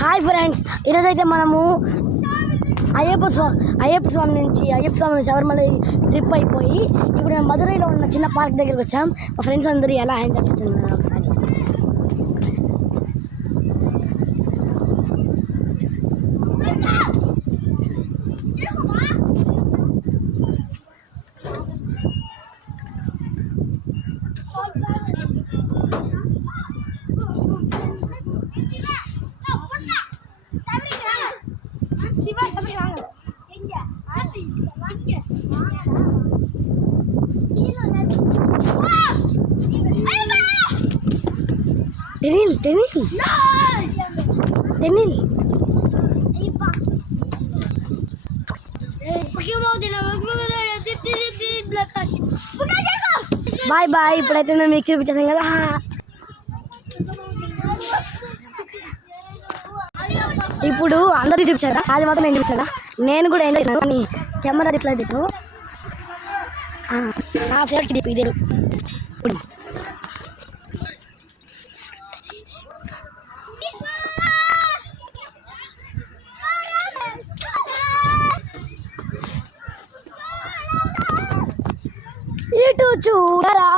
Hi friends, ఈరోజైతే మనము అయ్యప్ప స్వామి నుంచి శబరిమల ట్రిప్ అయిపోయి ఇప్పుడు మేము మదురైలో ఉన్న చిన్న పార్క్ దగ్గరికి వచ్చాం. మా ఫ్రెండ్స్ అందరూ ఎలా ఎంజాయ్ చేస్తున్నారు ఒకసారి. Bye bye. ఇప్పుడైతే మేము మీకు చూపించాం కదా. ఇప్పుడు అందరికీ చూపించారా, అది మాత్రం నేను చూపించాడా. నేను కూడా ఎంజాయ్ చేశాను కానీ కెమెరా ఇట్లా తిట్టు. నా ఫేవరెట్ దిప్పు ఇదే. ఇటు చూడరా.